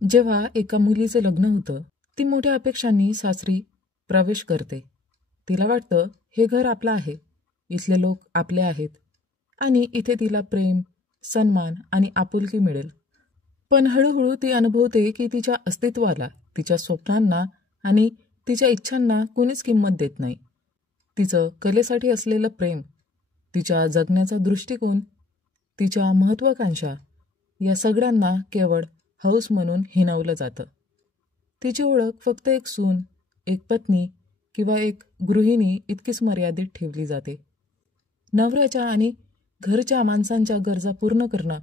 जेव्हा एका मुलीचे लग्न होतं, ती मोठ्या अपेक्षांनी सासरी प्रवेश करते. तिला वाटतं हे घर आपलं आहे, इथले लोक आपले आहेत आणि इथे तिला प्रेम, सन्मान आणि आपुलकी मिळेल. पण हळूहळू ती अनुभवते की तिच्या अस्तित्वाला, तिच्या स्वप्नांना आणि तिच्या इच्छांना कोणीच किंमत देत नाही. तिचं कलेसाठी असलेलं प्रेम, तिच्या जगण्याचा दृष्टिकोन, तिच्या महत्त्वाकांक्षा या सगळ्यांना केवळ हौस म्हणून हिणवलं जातं. तिची ओळख फक्त एक सून, एक पत्नी किंवा एक गृहिणी इतकीच मर्यादित ठेवली जाते. नवऱ्याच्या आणि घरच्या माणसांच्या गरजा पूर्ण करणं,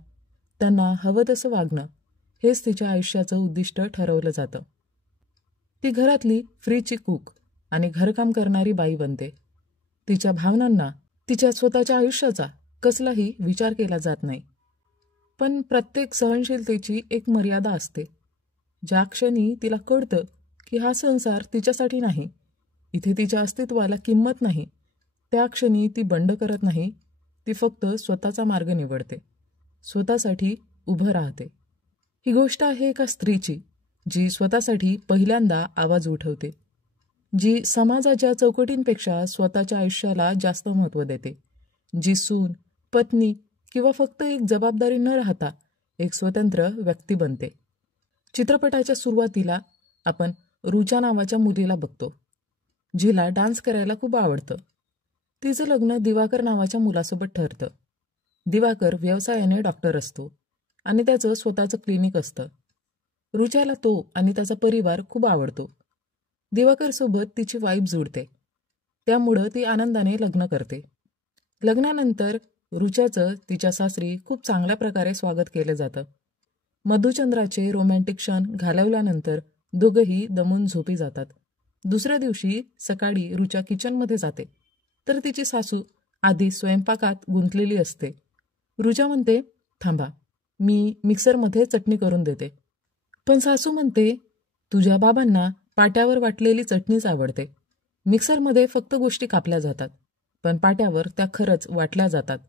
त्यांना हवं तसं वागणं हेच तिच्या आयुष्याचं उद्दिष्ट ठरवलं जातं. ती घरातली फ्रीची कूक आणि घरकाम करणारी बाई बनते. तिच्या भावनांना, तिच्या स्वतःच्या आयुष्याचा कसलाही विचार केला जात नाही. पण प्रत्येक सहनशीलतेची एक मर्यादा असते. ज्या क्षणी तिला कळतं की हा संसार तिच्यासाठी नाही, इथे तिच्या अस्तित्वाला किंमत नाही, त्या क्षणी ती बंड करत नाही. ती फक्त स्वतःचा मार्ग निवडते, स्वतःसाठी उभं राहते. ही गोष्ट आहे एका स्त्रीची, जी स्वतःसाठी पहिल्यांदा आवाज उठवते, जी समाजाच्या चौकटींपेक्षा स्वतःच्या आयुष्याला जास्त महत्त्व देते, जी सून, पत्नी किंवा फक्त एक जबाबदारी न राहता एक स्वतंत्र व्यक्ती बनते. चित्रपटाच्या सुरुवातीला आपण रुचा नावाच्या मुलीला बघतो, जिला डान्स करायला खूप आवडतं. तिचं लग्न दिवाकर नावाच्या मुलासोबत ठरतं. दिवाकर व्यवसायाने डॉक्टर असतो आणि त्याचं स्वतःचं क्लिनिक असतं. रुचाला तो आणि त्याचा परिवार खूप आवडतो. दिवाकरसोबत तिची वाईब जुळते, त्यामुळं ती आनंदाने लग्न करते. लग्नानंतर रुचाचं तिच्या सासरी खूप चांगल्या प्रकारे स्वागत केलं जातं. मधुचंद्राचे रोमॅन्टिक क्षण घालवल्यानंतर दोघंही दमून झोपी जातात. दुसऱ्या दिवशी सकाळी रुचा किचनमध्ये जाते, तर तिची सासू आधी स्वयंपाकात गुंतलेली असते. रुचा म्हणते, थांबा, मी मिक्सरमध्ये चटणी करून देते. पण सासू म्हणते, तुझ्या बाबांना पाट्यावर वाटलेली चटणीच आवडते. मिक्सरमध्ये फक्त गोष्टी कापल्या जातात, पण पाट्यावर त्या खरंच वाटल्या जातात,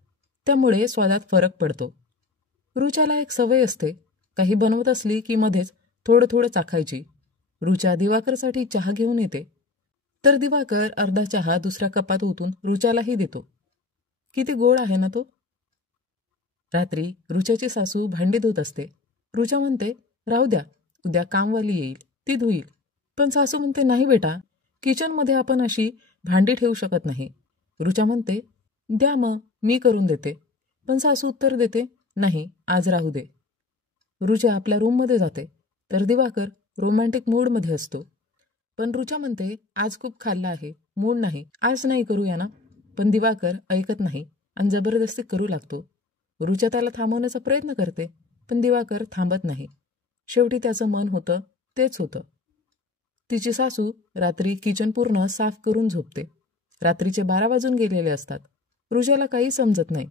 त्यामुळे स्वादात फरक पडतो. रुचाला एक सवय असते, काही बनवत असली की मध्येच थोडं थोडं चाखायची. रुचा दिवाकरसाठी चहा घेऊन येते, तर दिवाकर अर्धा चहा दुसऱ्या कपात ओतून रुचालाही देतो. किती गोड आहे ना तो. रात्री रुचाची सासू भांडी धुत असते. रुचा म्हणते, राहू द्या, उद्या कामवाली येईल, ती धुईल. पण सासू म्हणते, नाही बेटा, किचनमध्ये आपण अशी भांडी ठेवू शकत नाही. रुचा म्हणते, द्या मग, मी करून देते. पण सासू उत्तर देते, नाही, आज राहू दे. रुचा आपल्या रूममध्ये जाते, तर दिवाकर रोमॅन्टिक मूडमध्ये असतो. पण रुचा म्हणते, आज खूप खाल्लं आहे, मूड नाही, आज नाही करूया ना. पण दिवाकर ऐकत नाही आणि जबरदस्ती करू लागतो. रुचा त्याला थांबवण्याचा प्रयत्न करते, पण दिवाकर थांबत नाही. शेवटी त्याचं मन होतं तेच होतं. तिची सासू रात्री किचन पूर्ण साफ करून झोपते. रात्रीचे 12 वाजून गेलेले असतात. रुचाला काही समजत नाही.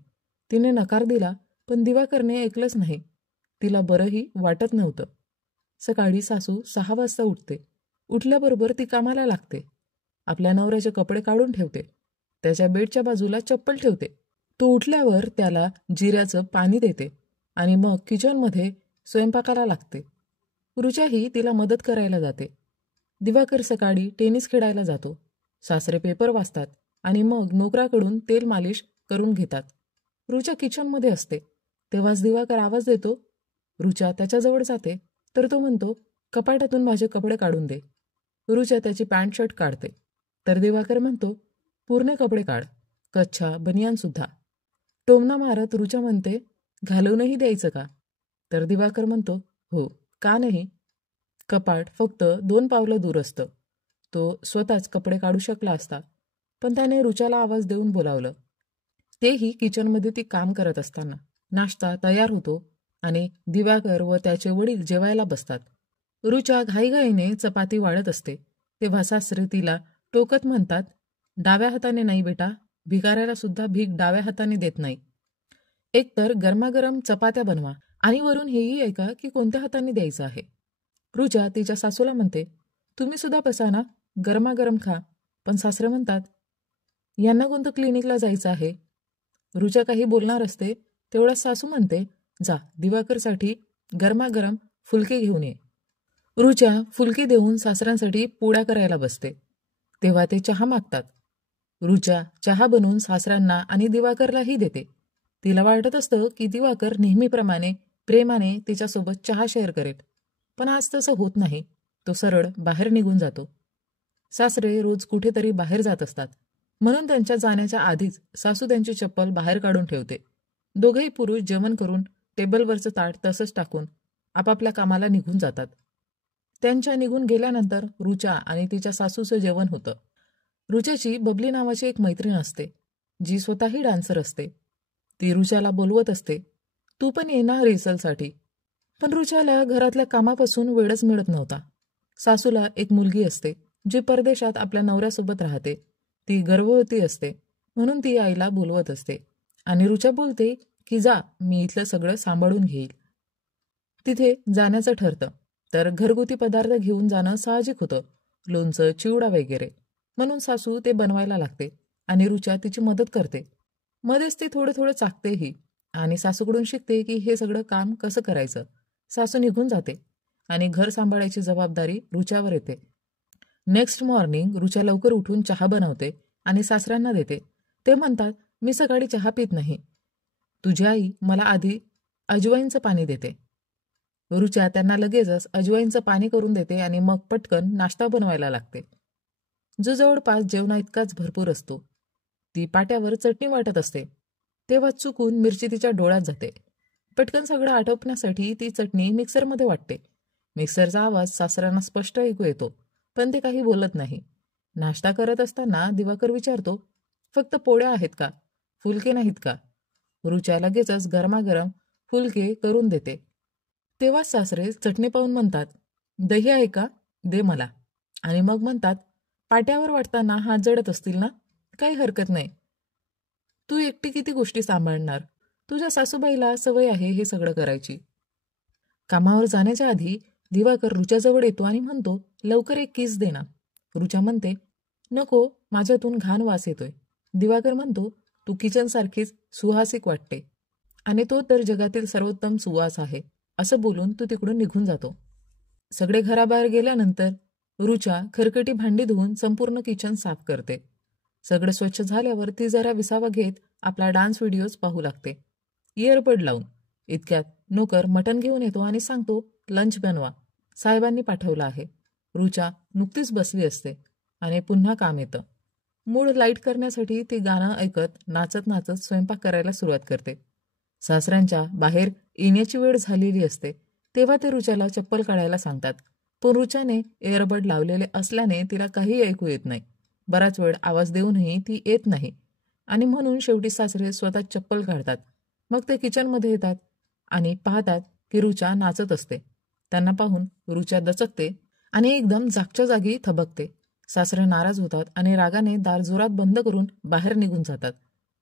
तिने नकार दिला, पण दिवाकरने ऐकलंच नाही. तिला बरंही वाटत नव्हतं. सकाळी सासू 6 वाजता उठते. उठल्याबरोबर ती कामाला लागते. आपल्या नवऱ्याचे कपडे काढून ठेवते. त्याच्या बेडच्या बाजूला चप्पल ठेवते. तो उठल्यावर त्याला जिऱ्याचं पाणी देते आणि मग किचनमध्ये स्वयंपाकाला लागते. रुचाही तिला मदत करायला जाते. दिवाकर सकाळी टेनिस खेळायला जातो. सासरे पेपर वाचतात आणि मग नोकराकडून तेल मालिश करून घेतात. रुचा किचनमध्ये असते. तेव्हाच दिवाकर आवाज देतो. रुचा त्याच्याजवळ जाते, तर तो म्हणतो, कपाटातून माझे कपडे काढून दे. रुचा त्याची पॅन्ट शर्ट काढते, तर दिवाकर म्हणतो, पूर्ण कपडे काढ, कच्छा बनियानसुद्धा. टोमणा मारत रुचा म्हणते, घालूनही द्यायचं का? तर दिवाकर म्हणतो, हो, का नाही. कपाट फक्त 2 पावलं दूर असतं. तो स्वतःच कपडे काढू शकला असता, पण त्याने रुचाला आवाज देऊन बोलावलं. तेही किचनमध्ये ती काम करत असताना. नाश्ता तयार होतो आणि दिवाकर व त्याचे वडील जेवायला बसतात. रुचा घाईघाईने चपाती वाढत असते, तेव्हा सासरे तिला टोकत म्हणतात, डाव्या हाताने नाही बेटा, भिकाऱ्याला सुद्धा भीक डाव्या हाताने देत नाही. एकतर गरमागरम चपात्या बनवा आणि वरून हेही ऐका की कोणत्या हाताने द्यायचं आहे. रुचा तिच्या सासूला म्हणते, तुम्ही सुद्धा बसा ना, गरमागरम खा. पण सासरे म्हणतात, यांना कोणतं क्लिनिकला जायचं आहे. रुचा काही बोलणार असते, तेवढ्या सासू म्हणते, जा दिवाकरसाठी गरमागरम फुलके घेऊन ये. रुचा फुलकी देऊन सासऱ्यांसाठी पोळ्या करायला बसते. तेव्हा ते चहा मागतात. रुचा चहा बनवून सासऱ्यांना आणि दिवाकरलाही देते. तिला वाटत असतं की दिवाकर नेहमीप्रमाणे प्रेमाने तिच्यासोबत चहा शेअर करेल, पण आज तसं होत नाही. तो सरळ बाहेर निघून जातो. सासरे रोज कुठेतरी बाहेर जात असतात, म्हणून त्यांच्या जाण्याच्या आधीच सासू त्यांची चप्पल बाहेर काढून ठेवते. दोघेही पुरुष जेवण करून टेबलवरचं ताट तसंच टाकून आपापल्या कामाला निघून जातात. त्यांच्या निघून गेल्यानंतर रुचा आणि तिच्या सासूचं जेवण होतं. रुचाची बबली नावाची एक मैत्रीण असते, जी स्वतःही डान्सर असते. ती रुचाला बोलवत असते, तू पण ये ना रिहर्सलसाठी. पण रुचाला घरातल्या कामापासून वेळच मिळत नव्हता. सासूला एक मुलगी असते, जी परदेशात आपल्या नवऱ्यासोबत राहते. ती गर्भवती असते, म्हणून ती आईला बोलवत असते आणि रुचा बोलते की जा, मी इथलं सगळं सांभाळून घेईल. तिथे जाण्याचं ठरतं तर घरगुती पदार्थ घेऊन जाणं साहजिक होतं, लोणचं, चिवडा वगैरे. म्हणून सासू ते बनवायला लागते आणि रुचा तिची मदत करते. मध्येच ती थोडं थोडं चाकतेही आणि सासूकडून शिकते की हे सगळं काम कसं करायचं. सासू निघून जाते आणि घर सांभाळायची जबाबदारी रुचावर येते. नेक्स्ट मॉर्निंग रुचा लवकर उठून चहा बनवते आणि सासऱ्यांना देते. ते म्हणतात, मी सकाळी चहा पित नाही. तुझी आई मला आधी अजवाईंचं पाणी देते. रुचा त्यांना लगेचच अजवाईंचं पाणी करून देते आणि मग पटकन नाश्ता बनवायला लागते, जो जवळपास जेवणा इतकाच भरपूर असतो. ती पाट्यावर चटणी वाटत असते, तेव्हा चुकून मिरची तिच्या डोळ्यात जाते. पटकन सगळं आटोपण्यासाठी ती चटणी मिक्सरमध्ये वाटते. मिक्सरचा आवाज सासऱ्यांना स्पष्ट ऐकू येतो, पण ते काही बोलत नाही. नाश्ता करत असताना दिवाकर विचारतो, फक्त पोळ्या आहेत का, फुलके नाहीत का? रुचा लगेचच गरमागरम फुलके करून देते. तेव्हा सासरे चटणी पाहून म्हणतात, दही आहे का, दे मला. आणि मग म्हणतात, पाट्यावर वाटताना हात जडत असतील ना, काही हरकत नाही. तू एकटी किती गोष्टी सांभाळणार, तुझ्या सासूबाईला सवय आहे हे सगळं करायची. कामावर जाण्याच्या आधी दिवाकर रुचाजवळ येतो आणि म्हणतो, लवकर एक किस दे ना. रुचा म्हणते, नको, माझ्यातून घाण वास येतोय. दिवाकर म्हणतो, तू किचनसारखीच सुहासिक वाटते आणि तो तर जगातील सर्वोत्तम सुवास आहे. असं बोलून तो तिकडून निघून जातो. सगळे घराबाहेर गेल्यानंतर रुचा खरकटी भांडी धुवून संपूर्ण किचन साफ करते. सगळं स्वच्छ झाल्यावर ती जरा विसावा घेत आपला डान्स व्हिडिओज पाहू लागते, इयरबड लावून. इतक्यात नोकर मटण घेऊन येतो आणि सांगतो, लंच बनवा, साहेबांनी पाठवलं आहे. रुचा नुकतीच बसली असते आणि पुन्हा काम येतं. मूड लाईट करण्यासाठी ती गाणं ऐकत नाचत नाचत स्वयंपाक करायला सुरुवात करते. सासऱ्यांच्या बाहेर येण्याची वेळ झालेली असते, तेव्हा ते रुचाला चप्पल काढायला सांगतात. पण रुचाने एअरबड लावलेले असल्याने तिला काही ऐकू येत नाही. बराच वेळ आवाज देऊनही ती येत नाही आणि म्हणून शेवटी सासरे स्वतः चप्पल काढतात. मग ते किचनमध्ये येतात आणि पाहतात की रुचा नाचत असते. त्यांना पाहून रुचा दचकते आणि एकदम जागच्या जागी थबकते. सासरे नाराज होतात आणि रागाने दार जोरात बंद करून बाहेर निघून जातात.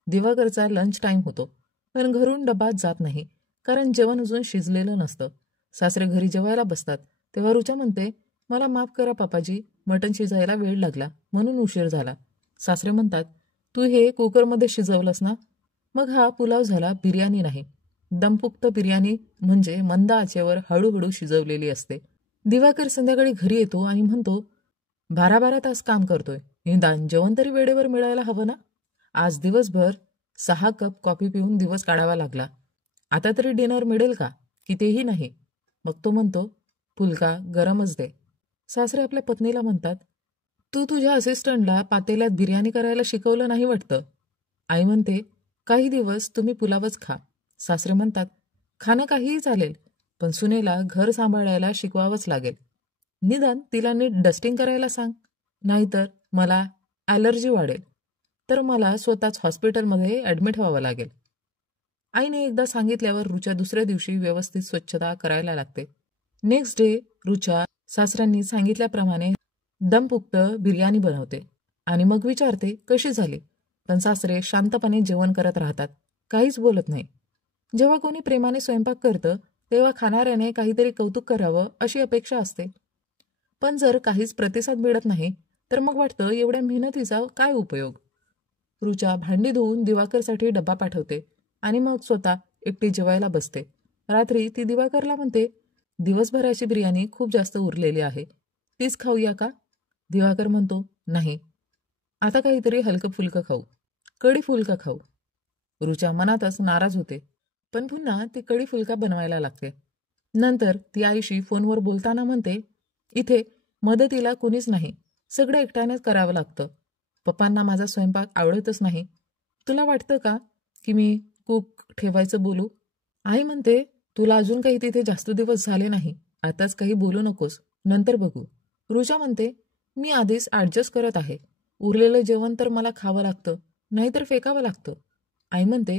दिवाकरचा लंच टाइम होतो, पण घरून डबा जात नाही, कारण जेवण अजून शिजलेलं नसतं. सासरे घरी जेवायला बसतात तेव्हा रुचा म्हणते, मला माफ करा पापाजी, मटण शिजायला वेळ लागला म्हणून उशीर झाला. सासरे म्हणतात, तू हे कुकरमध्ये शिजवलंस ना? मग हा पुलाव झाला, बिर्याणी नाही. दमपुक्त बिर्याणी म्हणजे मंद आचेवर हळूहळू शिजवलेली असते. दिवाकर संध्याकाळी घरी येतो आणि म्हणतो, 12-12 तास काम करतोय, निदान जेवण तरी वेळेवर मिळायला हवं ना. आज दिवसभर 6 कप कॉफी पिऊन दिवस काढावा लागला. आता तरी डिनर मिळेल का, की तेही नाही. मग तो म्हणतो, फुलका गरमच दे. सासरे आपल्या पत्नीला म्हणतात, तू तुझ्या असिस्टंटला पातेल्यात बिर्याणी करायला शिकवलं नाही वाटतं. आई म्हणते, काही दिवस तुम्ही पुलावच खा. सासरे म्हणतात, खाणं काहीही चालेल, पण सुनेला घर सांभाळायला शिकवावंच लागेल. निदान तिला नीट डस्टिंग करायला सांग, नाहीतर मला ॲलर्जी वाढेल, तर मला स्वतःच हॉस्पिटलमध्ये ॲडमिट व्हावं लागेल. आईने एकदा सांगितल्यावर रुचा दुसऱ्या दिवशी व्यवस्थित स्वच्छता करायला लागते. नेक्स्ट डे रुचा सासऱ्यांनी सांगितल्याप्रमाणे दमपुक्त बिर्याणी बनवते आणि मग विचारते कशी झाली. पण सासरे शांतपणे जेवण करत राहतात, काहीच बोलत नाही. जेव्हा कोणी प्रेमाने स्वयंपाक करतं तेव्हा खाणाऱ्याने काहीतरी कौतुक करावं अशी अपेक्षा असते. पण जर काहीच प्रतिसाद मिळत नाही तर मग वाटतं एवढ्या मेहनतीचा काय उपयोग. रुचा भांडी धुवून दिवाकरसाठी डब्बा पाठवते आणि मग स्वतः एकटी जेवायला बसते. रात्री ती दिवाकरला म्हणते, दिवसभराची बिर्याणी खूप जास्त उरलेली आहे, तीच खाऊया का? दिवाकर म्हणतो, नाही, आता काहीतरी हलकं फुलकं खाऊ, कढी फुलका खाऊ. रुचा मनातच नाराज होते, पण पुन्हा ती कढी फुलका बनवायला लागते. नंतर ती आईशी फोनवर बोलताना म्हणते, इथे मदतीला कुणीच नाही, सगळं एकट्यानेच करावं लागतं. पप्पांना माझा स्वयंपाक आवडतच नाही. तुला वाटतं का की मी कुक ठेवायचं बोलू? आई म्हणते, तुला अजून काही तिथे जास्त दिवस झाले नाही, आताच काही बोलू नकोस, नंतर बघू. रुचा म्हणते, मी आधीच ॲडजस्ट करत आहे, उरलेलं जेवण तर मला खावं लागतं, नाहीतर फेकावं लागतं. आई म्हणते,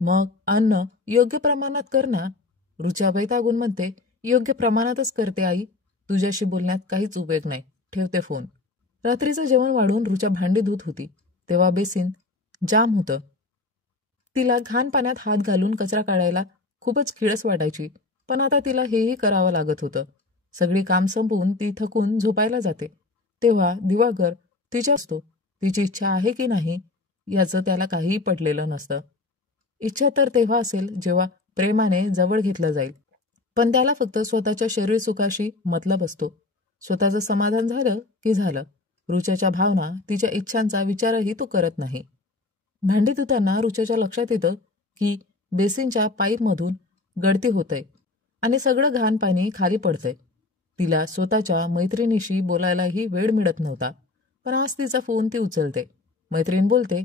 मग अन्न योग्य प्रमाणात कर ना. रुचा वैतागून म्हणते, योग्य प्रमाणातच करते आई, तुझ्याशी बोलण्यात काहीच उपयोग नाही, ठेवते फोन. रात्रीचं जेवण वाढून रुचा भांडी धुत होती, तेव्हा बेसिन जाम होतं. तिला घाण पाण्यात हात घालून कचरा काढायला खूपच किळस वाटायची, पण आता तिला हेही करावं लागत होतं. सगळी काम संपवून ती थकून झोपायला जाते, तेव्हा दिवाकर तिच्या असतो. तिची इच्छा आहे की नाही याचं त्याला काहीही पडलेलं नसतं. इच्छा तर तेव्हा असेल जेव्हा प्रेमाने जवळ घेतलं जाईल, पण त्याला फक्त स्वतःच्या शरीर सुखाशी मतलब असतो. स्वतःचं समाधान झालं की झालं. रुचाच्या भावना, तिच्या इच्छांचा विचारही तो करत नाही. भांडी धुताना रुचाच्या लक्षात येतं की बेसिनच्या पाईपमधून गळती होतंय आणि सगळं घाण पाणी खाली पडतंय. तिला स्वतःच्या मैत्रिणीशी बोलायलाही वेळ मिळत नव्हता, पण आज तिचा फोन ती उचलते. मैत्रीण बोलते,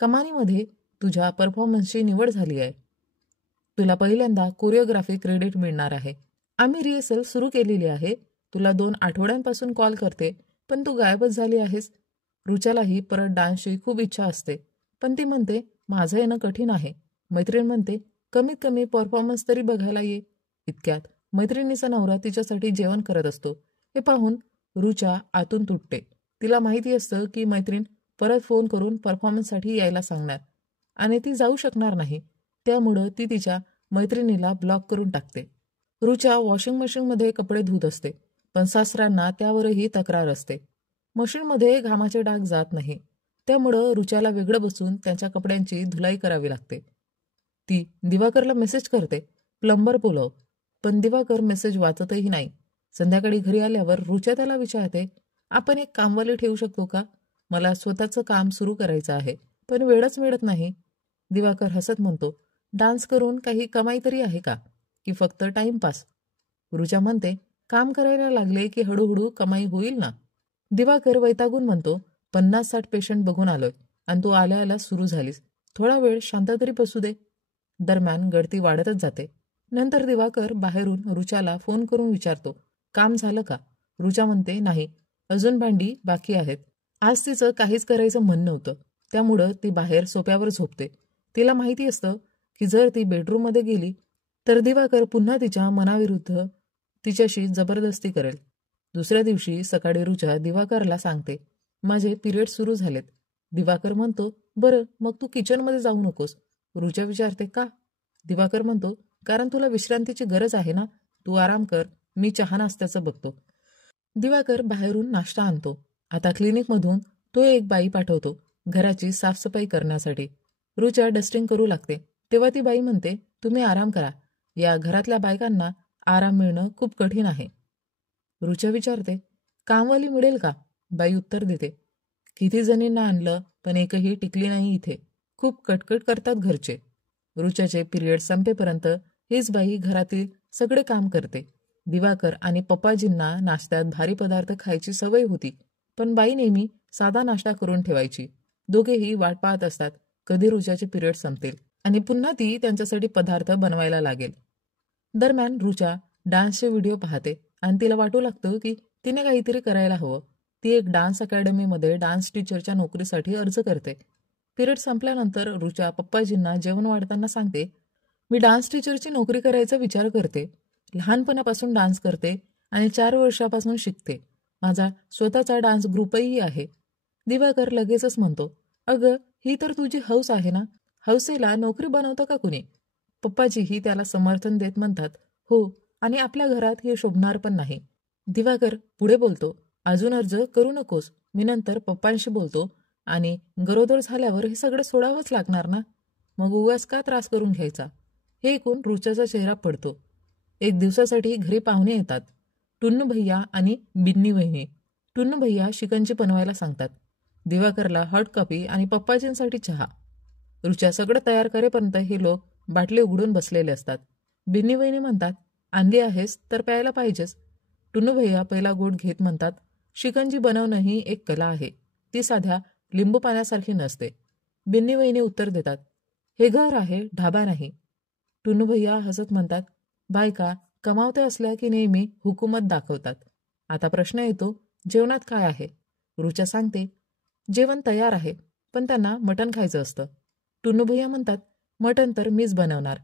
कमानीमध्ये तुझ्या परफॉर्मन्सची निवड झाली आहे, तुला पहिल्यांदा कोरिओग्राफी क्रेडिट मिळणार आहे. आम्ही रिहर्सल सुरू केलेली आहे, तुला 2 आठवड्यांपासून कॉल करते, पण तू गायबच झाली आहेस. रुचालाही परत डान्सची खूप इच्छा असते, पण ती म्हणते, माझं येणं कठीण आहे. मैत्रीण म्हणते, कमीत कमी परफॉर्मन्स तरी बघायला ये. इतक्यात मैत्रिणीचा नवरा तिच्यासाठी जेवण करत असतो. हे पाहून रुचा आतून तुटते. तिला माहिती असतं की मैत्रीण परत फोन करून परफॉर्मन्ससाठी यायला सांगणार आणि ती जाऊ शकणार नाही, त्यामुळं ती तिच्या मैत्रिणीला ब्लॉक करून टाकते. रुचा वॉशिंग मशीनमध्ये कपडे धुत असते, पण सासऱ्यांना त्यावरही तक्रार असते. मशीनमध्ये घामाचे डाग जात नाही, त्यामुळं रुचाला वेगळं बसून त्यांच्या कपड्यांची धुलाई करावी लागते. ती दिवाकरला मेसेज करते, प्लंबर बोलव, पण दिवाकर मेसेज वाचतही नाही. संध्याकाळी घरी आल्यावर रुचा त्याला विचारते, आपण एक कामवाली ठेवू शकतो का? मला स्वतःचं काम सुरू करायचं आहे, पण वेळच मिळत नाही. दिवाकर हसत म्हणतो, डान्स करून काही कमाई तरी आहे का, की फक्त टाइमपास? रुचा म्हणते, काम करायला लागले की हळूहळू कमाई होईल ना. दिवाकर वैतागून म्हणतो, 50-60 पेशंट बघून आलोय आणि तू आल्या आल्या सुरू झालीस, थोडा वेळ शांत तरी बसू दे. दरम्यान गळती वाढतच जाते. नंतर दिवाकर बाहेरून रुचाला फोन करून विचारतो, काम झालं का? रुचा म्हणते, नाही, अजून भांडी बाकी आहेत. आज तिचं काहीच करायचं मन नव्हतं, त्यामुळं ती बाहेर सोप्यावर झोपते. तिला माहिती असतं की जर ती बेडरूममध्ये गेली तर दिवाकर पुन्हा तिच्या मनाविरुद्ध तिच्याशी जबरदस्ती करेल. दुसऱ्या दिवशी सकाळी रुचा दिवाकरला सांगते, माझे पिरियड सुरू झालेत. दिवाकर म्हणतो, बरं मग तू किचनमध्ये जाऊ नकोस. रुचा विचारते, का? दिवाकर म्हणतो, कारण तुला विश्रांतीची गरज आहे ना, तू आराम कर, मी चहा नाश्त्याचं बघतो. दिवाकर बाहेरून नाश्ता आणतो. आता क्लिनिकमधून तो एक बाई पाठवतो घराची साफसफाई करण्यासाठी. रुचा डस्टिंग करू लागते, तेव्हा ती बाई म्हणते, तुम्ही आराम करा, या घरातल्या बायकांना आराम मिळणं खूप कठीण आहे. रुचा विचारते, कामवाली मिळेल का? बाई उत्तर देते, किती जणींना आणलं पण एकही टिकली नाही इथे, खूप कटकट करतात घरचे. रुचाचे पिरियड संपेपर्यंत हीच बाई घरातील सगळे काम करते. दिवाकर आणि पप्पाजींना नाश्त्यात भारी पदार्थ खायची सवय होती, पण बाई नेहमी साधा नाश्ता करून ठेवायची. दोघेही वाट पाहत असतात कधी रुचाचे पिरियड संपतील आणि पुन्हा ती त्यांच्यासाठी पदार्थ बनवायला लागेल. दरम्यान रुचा डान्सचे व्हिडिओ पाहते आणि तिला वाटू लागतं की तिने काहीतरी करायला हवं. ती एक डान्स अकॅडमीमध्ये डान्स टीचरच्या नोकरीसाठी अर्ज करते. पिरियड संपल्यानंतर रुचा पप्पाजींना जेवण वाढताना सांगते, मी डान्स टीचरची नोकरी करायचा विचार करते. लहानपणापासून डान्स करते आणि 4 वर्षापासून शिकते. माझा स्वतःचा डान्स ग्रुपही आहे. दिवाकर लगेचच म्हणतो, अगं ही तर तुझी हौस आहे ना, हौसेला नोकरी बनवतं का कुणी? पप्पाजीही त्याला समर्थन देत म्हणतात, हो, आणि आपल्या घरात हे शोभणार पण नाही. दिवाकर पुढे बोलतो, अजून अर्ज करू नकोस, मी नंतर पप्पांशी बोलतो आणि गरोदर झाल्यावर हे सगळं सोडावंच लागणार ना, मग उगाच का त्रास करून घ्यायचा. हे ऐकून रुचाचा चेहरा पडतो. एक दिवसासाठी घरी पाहुणे येतात. टुन्नू भैया आणि बिन्नी वहिनी. टुन्नू भैया शिकंजी बनवायला सांगतात. दिवाकरला हॉट कॉफी आणि पप्पाजींसाठी चहा. रुचा सगळं तयार करेपर्यंत हे लोक बाटली उघडून बसलेले असतात. बिन्नी वहिनी म्हणतात, आणली आहेस तर प्यायला पाहिजेच. टुन्नू भैया पहिला घोट घेत म्हणतात, शिकंजी बनवणं ही एक कला आहे. ती साध्या लिंबू पाण्यासारखी नसते. बिन्नी वहिनी उत्तर देतात, हे घर आहे, ढाबा नाही. टुन्नू भैया हसत म्हणतात, बायका कमावते असल्या की नेहमी हुकूमत दाखवतात. आता प्रश्न येतो, जेवणात काय आहे? रुचा सांगते, जेवण तयार आहे, पण त्यांना मटण खायचं असतं. टुन्नू भैया म्हणतात, मटण तर मीच बनवणार.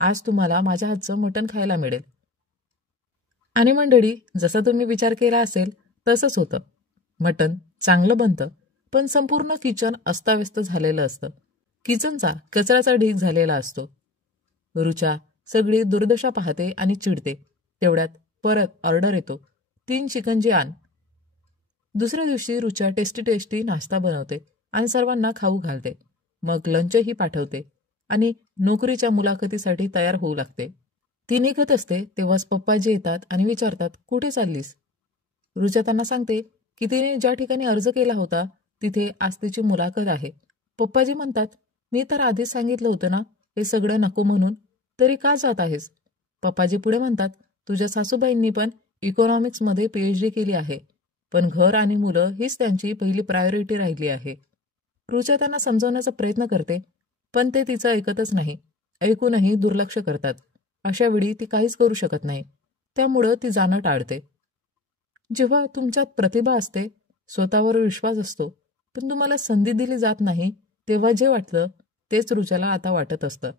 आज तुम्हाला माझ्या हातचं मटण खायला मिळेल. आणि मंडळी, जसा तुम्ही विचार केला असेल तसंच होतं. मटण चांगलं बनतं, पण संपूर्ण किचन अस्ताव्यस्त झालेलं असतं. किचनचा कचऱ्याचा ढीग झालेला असतो. रुचा सगळी दुर्दशा पाहते आणि चिडते. तेवढ्यात परत ऑर्डर येतो, 3 चिकनची आण. दुसऱ्या दिवशी रुचा टेस्टी टेस्टी नाश्ता बनवते आणि सर्वांना खाऊ घालते. मग लंचही पाठवते आणि नोकरीच्या मुलाखतीसाठी तयार होऊ लागते. ती निघत असते तेव्हाच पप्पाजी येतात आणि विचारतात, कुठे चाललीस? रुचा त्यांना सांगते की तिने ज्या ठिकाणी अर्ज केला होता तिथे आज तिची मुलाखत आहे. पप्पाजी म्हणतात, मी तर आधीच सांगितलं होतं ना हे सगळं नको म्हणून, तरी का जात आहेस? पप्पाजी पुढे म्हणतात, तुझ्या सासूबाईंनी पण इकॉनॉमिक्समध्ये PhD केली आहे, पण घर आणि मुलं हीच त्यांची पहिली प्रायोरिटी राहिली आहे. रुचा त्यांना समजवण्याचा प्रयत्न करते, पण ते तिचं ऐकतच नाही. ऐकूनही दुर्लक्ष करतात. अशा वेळी ती काहीच करू शकत नाही. त्यामुळं ती जाणं टाळते. जेव्हा तुमच्यात प्रतिभा असते, स्वतःवर विश्वास असतो, पण तुम्हाला संधी दिली जात नाही, तेव्हा जे वाटतं तेच रुचाला आता वाटत असतं.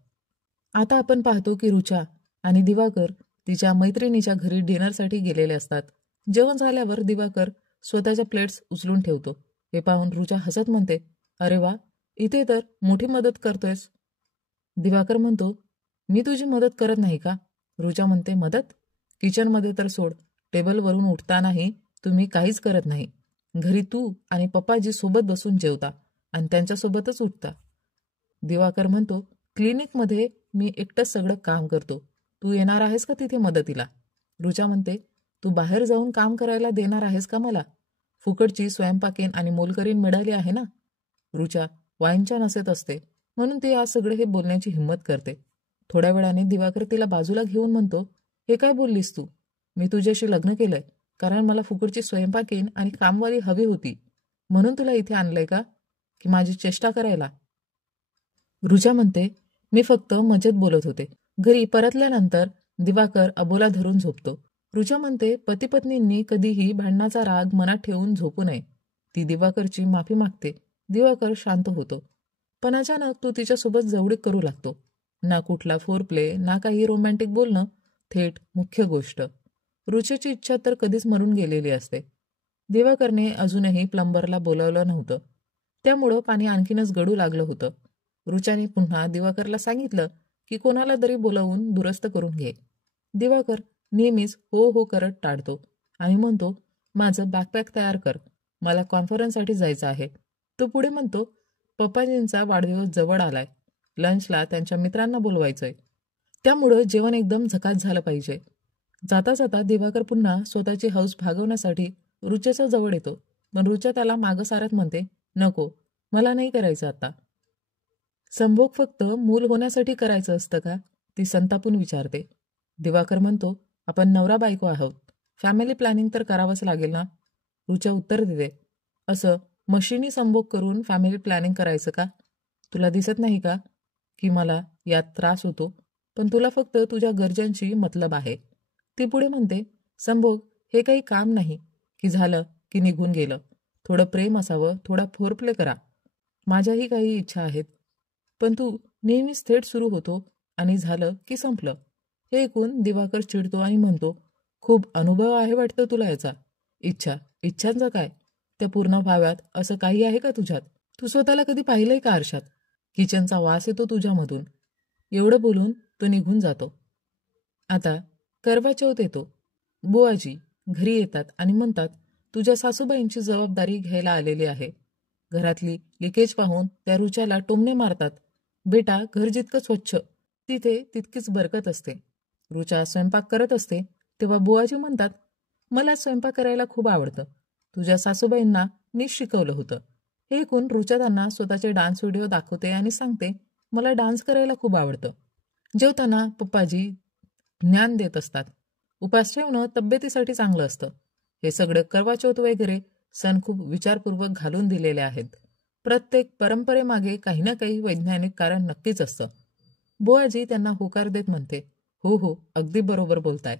आता आपण पाहतो की रुचा आणि दिवाकर तिच्या मैत्रिणीच्या घरी डिनरसाठी गेलेले असतात. जेवण झाल्यावर दिवाकर स्वतःच्या प्लेट्स उचलून ठेवतो. हे पाहून रुचा हसत म्हणते, अरे वा, इथे तर मोठी मदत करतोयस. दिवाकर म्हणतो, मी तुझी मदत करत नाही का? रुचा म्हणते, मदत? किचनमध्ये तर सोड, टेबलवरून उठतानाही तुम्ही काहीच करत नाही. घरी तू आणि पप्पाजी सोबत बसून जेवता आणि त्यांच्यासोबतच उठता. दिवाकर म्हणतो, क्लिनिकमध्ये मी एकटंच सगळं काम करतो. तू येणार आहेस का तिथे मदतीला? रुचा म्हणते, तू बाहेर जाऊन काम करायला देणार आहेस का मला? फुकटची स्वयंपाकीन आणि मोलकरीण मिळाली आहे ना. रुचा वाईनच्या नशेत असते, म्हणून ती आज सगळे हे बोलण्याची हिंमत करते. थोड्या वेळाने दिवाकर तिला बाजूला घेऊन म्हणतो, हे काय बोललीस तू? मी तुझ्याशी लग्न केलंय कारण मला फुकटची स्वयंपाकीन आणि कामवाली हवी होती, म्हणून तुला इथे आणलंय का, की माझी चेष्टा करायला? रुचा म्हणते, मी फक्त मजेत बोलत होते. घरी परतल्यानंतर दिवाकर अबोला धरून झोपतो. रुचा म्हणते, पती पत्नींनी कधीही भांडणाचा राग मनात ठेवून झोपू नये. ती दिवाकरची माफी मागते. दिवाकर शांत होतो. पण अचानक तो तिच्यासोबत जवळीक करू लागतो. ना कुठला फोर प्ले, ना काही रोमॅन्टिक बोलणं, थेट मुख्य गोष्ट. रुचेची इच्छा तर कधीच मरून गेलेली असते. दिवाकरने अजूनही प्लंबरला बोलावलं नव्हतं. त्यामुळं पाणी आणखीनच गळू लागलं होतं. रुचाने पुन्हा दिवाकरला सांगितलं की कोणाला तरी बोलावून दुरुस्त करून घे. दिवाकर नेहमीच हो हो करत टाळतो आणि म्हणतो, माझं बॅकपॅक तयार कर, मला कॉन्फरन्ससाठी जायचं आहे. तो पुढे म्हणतो, पप्पाजींचा वाढदिवस जवळ आलाय, लंचला त्यांच्या मित्रांना बोलवायचंय, त्यामुळं जेवण एकदम झकास झालं पाहिजे. जाता जाता दिवाकर पुन्हा स्वतःची हौस भागवण्यासाठी रुचेच्या जवळ येतो, पण रुचा त्याला मागं सारत म्हणते, नको, मला नाही करायचं आता. संभोग फक्त मूल होण्यासाठी करायचं असतं का? ती संतापून विचारते. दिवाकर म्हणतो, आपण नवरा बायको आहोत, फॅमिली प्लॅनिंग तर करावंच लागेल ना. रुचा उत्तर देते, असं मशिनी संभोग करून फॅमिली प्लॅनिंग करायचं का? तुला दिसत नाही का की मला यात त्रास होतो, पण तुला फक्त तुझ्या गरजांची मतलब आहे. ती पुढे म्हणते, संभोग हे काही काम नाही की झालं की निघून गेलं. थोडं प्रेम असावं, थोडा फोरप्ले करा. माझ्याही काही इच्छा आहेत, पण तू नेहमीच थेट सुरू होतो आणि झालं की संपलं. हे ऐकून दिवाकर चिडतो आणि म्हणतो, खूप अनुभव आहे वाटतं तुला याचा. इच्छांचं काय? त्या पूर्ण व्हाव्यात असं काही आहे का तुझ्यात? तू स्वतःला कधी पाहिलंय का आरशात? किचनचा वास येतो तुझ्यामधून. एवढं बोलून तो निघून जातो. आता करवा चौथ येतो. बुवाजी घरी येतात आणि म्हणतात, तुझ्या सासूबाईंची जबाबदारी घ्यायला आलेली आहे. घरातली लिकेज पाहून त्या रुचाला टोमणे मारतात. बेटा, घर जितकं स्वच्छ तिथे तितकीच बरकत असते. रुचा स्वयंपाक करत असते तेव्हा बुवाजी म्हणतात, मला स्वयंपाक करायला खूप आवडतं. तुझ्या सासूबाईंना मीच शिकवलं होतं. हे ऐकून रुचा त्यांना स्वतःचे डान्स व्हिडिओ दाखवते आणि सांगते, मला डान्स करायला खूप आवडतं. जेवताना पप्पाजी ज्ञान देत असतात. उपास ठेवणं तब्येतीसाठी चांगलं असतं. हे सगळं करवा चौथ वगैरे सण खूप विचारपूर्वक घालून दिलेले आहेत. प्रत्येक परंपरेमागे काही ना काही वैज्ञानिक कारण नक्कीच असतं. बुवाजी त्यांना होकार देत म्हणते, हो हो, अगदी बरोबर बोलताय.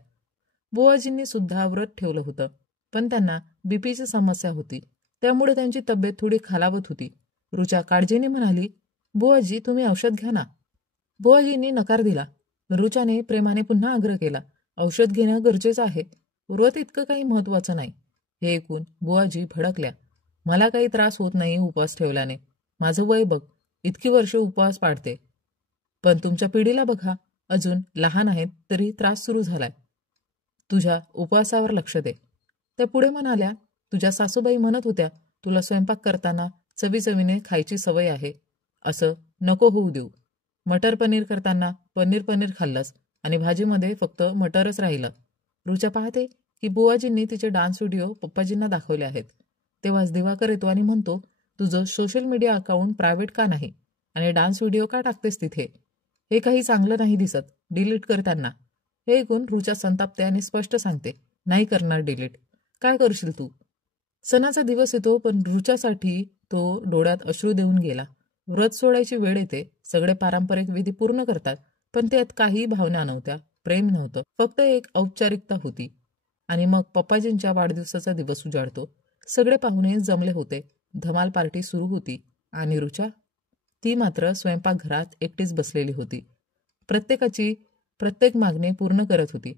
बुवाजींनी सुद्धा व्रत ठेवलं होतं, पण त्यांना बीपीची समस्या होती. त्यामुळे त्यांची तब्येत थोडी खालावत होती. रुचा काळजीने म्हणाली, बुवाजी तुम्ही औषध घ्या ना. बुवाजींनी नकार दिला. रुचाने प्रेमाने पुन्हा आग्रह केला, औषध घेणं गरजेचं आहे. व्रत इतकं काही महत्वाचं नाही. हे ऐकून बुवाजी भडकल्या. मला काही त्रास होत नाही उपवास ठेवल्याने. माझं वय बघ, इतकी वर्ष उपवास पाळते. पण तुमच्या पिढीला बघा, अजून लहान आहेत तरी त्रास सुरू झालाय. तुझ्या उपवासावर लक्ष दे. त्या पुढे म्हणाल्या, तुझ्या सासूबाई म्हणत होत्या तुला स्वयंपाक करताना चवीचवीने खायची सवय आहे. असं नको होऊ देऊ. मटर पनीर करताना पनीर खाल्लंस आणि भाजीमध्ये फक्त मटरच राहिलं. रुचा पाहते की बुवाजींनी तिचे डान्स व्हिडिओ पप्पाजींना दाखवले आहेत. तेव्हाच दिवाकर येतो आणि म्हणतो, तुझं सोशल मीडिया अकाउंट प्रायव्हेट का नाही आणि डान्स व्हिडिओ का टाकतेस तिथे? हे काही चांगलं नाही दिसत, डिलीट कर त्यांना. हे ऐकून रुचा संतापते आणि स्पष्ट सांगते, नाही करणार डिलीट. काय करशील तू? सणाचा दिवस येतो पण रुचासाठी तो डोळ्यात अश्रू देऊन गेला. व्रत सोडायची वेळ येते, सगळे पारंपरिक विधी पूर्ण करतात, पण त्यात काही भावना नव्हत्या, प्रेम नव्हतं, फक्त एक औपचारिकता होती. आणि मग पप्पाजींच्या वाढदिवसाचा दिवस उजाडतो. सगळे पाहुणे जमले होते, धमाल पार्टी सुरू होती आणि रुचा, ती मात्र स्वयंपाकघरात एकटीच बसलेली होती. प्रत्येक मागणी पूर्ण करत होती.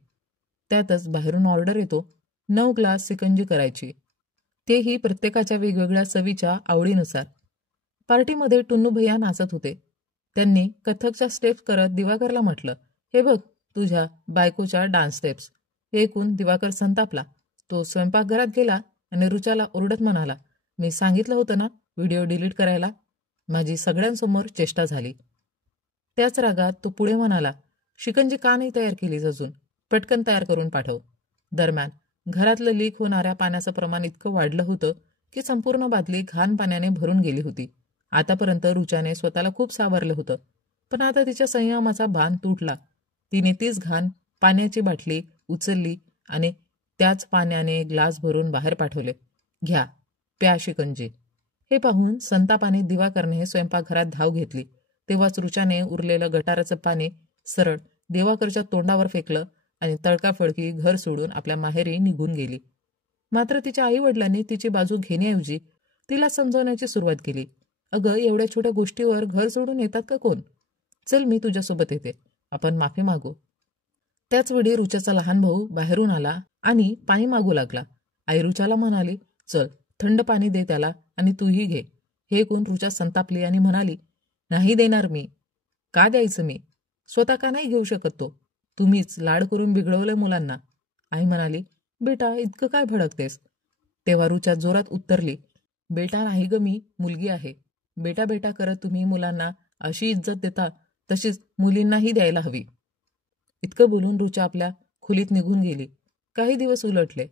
त्यातच बाहेरून ऑर्डर येतो, 9 ग्लास सिकंजी करायची, तेही प्रत्येकाच्या वेगवेगळ्या चवीच्या आवडीनुसार. पार्टीमध्ये टुन्नू भैया नाचत होते. त्यांनी कथकच्या स्टेप्स करत दिवाकरला म्हटलं, हे बघ तुझ्या बायकोच्या डान्स स्टेप्स. हे ऐकून दिवाकर संतापला. तो स्वयंपाकघरात गेला आणि रुचाला ओरडत म्हणाला, मी सांगितलं होतं ना व्हिडिओ डिलीट करायला. माझी सगळ्यांसमोर चेष्टा झाली. त्याच रागात तो पुढे म्हणाला, शिकंजी का नाही तयार केलीस अजून? पटकन तयार करून पाठव. दरम्यान घरातलं लीक होणाऱ्या पाण्याचं प्रमाण इतकं वाढलं होतं की संपूर्ण बादली घाण पाण्याने भरून गेली होती. आतापर्यंत रुचाने स्वतःला खूप सावरलं होतं, पण आता तिच्या संयमाचा बांध तुटला. तिने तीच घाण पाण्याची बाटली उचलली आणि त्याच पाण्याने ग्लास भरून बाहेर पाठवले. घ्या, प्या शिकंजी. हे पाहून संतापाने दिवाकरने स्वयंपाकघरात धाव घेतली. तेव्हाच रुचाने उरलेलं गटाराचं पाणी सरळ दिवाकरच्या तोंडावर फेकलं आणि तडकाफडकी घर सोडून आपल्या माहेरी निघून गेली. मात्र तिच्या आई वडिलांनी तिची बाजू घेण्याऐवजी तिला समजवण्याची सुरुवात केली. अगं, एवढ्या छोट्या गोष्टीवर घर सोडून येतात का कोण? चल, मी तुझ्यासोबत येते, आपण माफी मागू. त्याचवेळी रुचाचा लहान भाऊ बाहेरून आला आणि पाणी मागू लागला. आई रुचाला म्हणाली, चल थंड पाणी दे त्याला आणि तूही घे. हे ऐकून रुचा संतापली आणि म्हणाली, नाही देणार मी. का द्यायचं मी? स्वतः का नाही घेऊ शकत तो? तुम्हीच लाड करून बिघडवलंय मुलांना. आई म्हणाली, बेटा इतकं काय भडकतेस? तेव्हा रुचा जोरात उत्तरली, बेटा नाही ग, मी मुलगी आहे. बेटा बेटा करत तुम्ही मुलांना अशी इज्जत देता, तशीच मुलींनाही द्यायला हवी. इतकं बोलून रुचा आपल्या खोलीत निघून गेली. काही दिवस उलटले.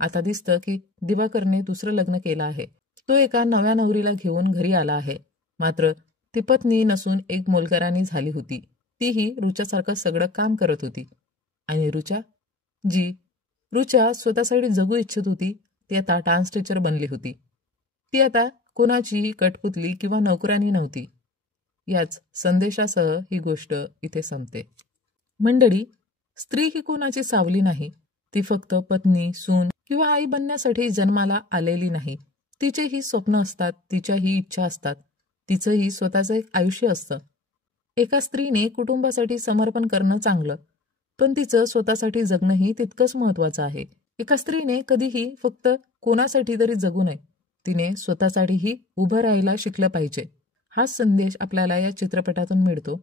आता दिसतं की दिवाकरने दुसरं लग्न केलं आहे. तो एका नव्या नवरीला घेऊन घरी आला आहे. मात्र ती पत्नी नसून एक मोलकराणी झाली होती. तीही रुचासारखं सगळं काम करत होती. आणि रुचा स्वतःसाठी जगू इच्छित होती, ती आता डान्स टीचर बनली होती. ती आता कोणाचीही कठपुतली किंवा नोकरानी नव्हती. याच संदेशासह ही गोष्ट इथे संपते. मंडळी, स्त्री ही कोणाची सावली नाही. ती फक्त पत्नी, सून किंवा आई बनण्यासाठी जन्माला आलेली नाही. तिचेही स्वप्न असतात, तिच्याही इच्छा असतात, तिचंही स्वतःचं एक आयुष्य असतं. एका स्त्रीने कुटुंबासाठी समर्पण करणं चांगलं, पण तिचं स्वतःसाठी जगणंही तितकंच महत्वाचं आहे. एका स्त्रीने कधीही फक्त कोणासाठी तरी जगू नये. तिने स्वतःसाठीही उभं राहायला शिकलं पाहिजे. हाच संदेश आपल्याला या चित्रपटातून मिळतो.